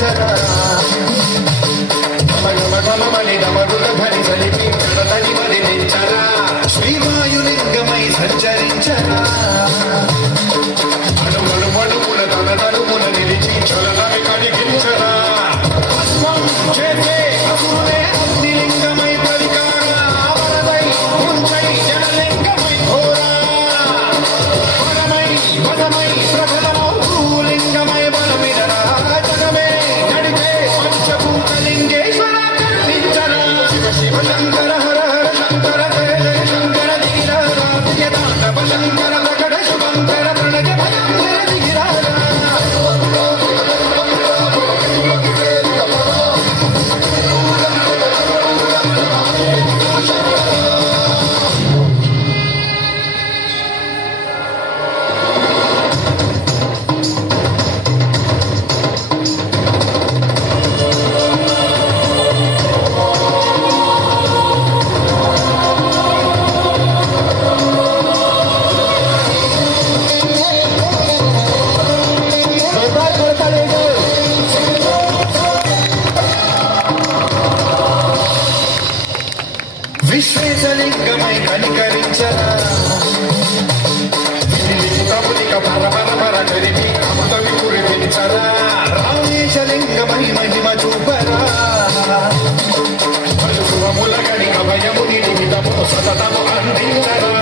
కనికరించరా మరుగధని సలిపి కడతని మదిలించరా శ్రీవాయులింగమై సంచరించరా అణువణువణువున తన తనుమున నిలిచి చలనమి కలిగించరా భస్మం చేసే అసురులే అగ్నిలింగమై పరికారా వరదై ముంచై జనలింగమై ఘోరా వరమై వదమై ప్రబలమౌ భూలింగమై బలమిడరా జగమే నడిపే పంచభూతలింగేశ్వర కనిపించరా శివ శివ శంకర హర హర శంకర జయ జయ శంకర ధీర రాజ్య తాండవ శంకర ప్రకట శుభంకర ప్రణజ భయంకర దిగిరారా విశ్వేశలింగమై కనికరించరా విలిలితమునిక పర పర పర జరిపి అమృతమి కురిపించరా రామేశలింగమై మహిమ చూపరా పలుసువముల గణిక భయముని నిమితము సతతము అందించరా